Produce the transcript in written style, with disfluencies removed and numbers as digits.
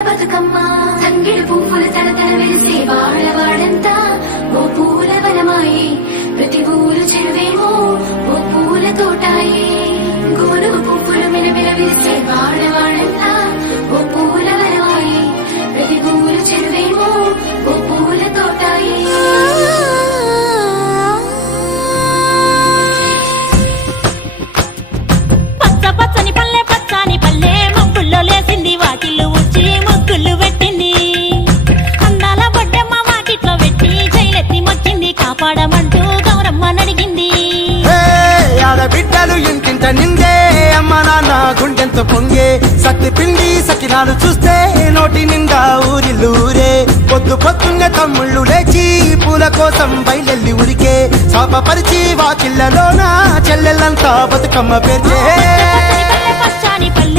బతుకమ్మ సంగిడి పువ్వుల తలతల వెలిసే వాడవాడంతా ఓ పూల వనమాయి ప్రతి ఊరు చెరువేమో ఓ పూల తోటాయి గోరు పువ్వులు మిలమిల విరిసే వాడవాడంతా ఓ పూల వనమాయి ప్రతి ఊరు చెరువేమో ఓ పూల తోటాయి పచ్చ పచ్చని పల్లె పచ్చని పల్లె మబ్బుల్లో లేసింది వాకిళ్ళు ఉచ్చి ముగ్గులు పెట్టింది అందాల బొడ్డమ్మ వాకిట్లో పెట్టి జైలెత్తి మొచ్చింది కాపాడమంటూ గౌరమ్మ నడిగింది ఆడబిడ్డలు ఇంటింట నిందే అమ్మ నాన్న గుండెంతో పొంగే సత్తి పిండి సకినాలు చూస్తే నోటి నిండా ఊరిల్లూరే పొద్దు పొద్దున్నే తమ్ముళ్ళు లేచి పూల కోసం బయలెల్లి ఉరికే శాపపరిచి వాకిళ్ళలోన చెల్లెళ్ళంతా బతుకమ్మ పేర్చే పచ్చని పల్లె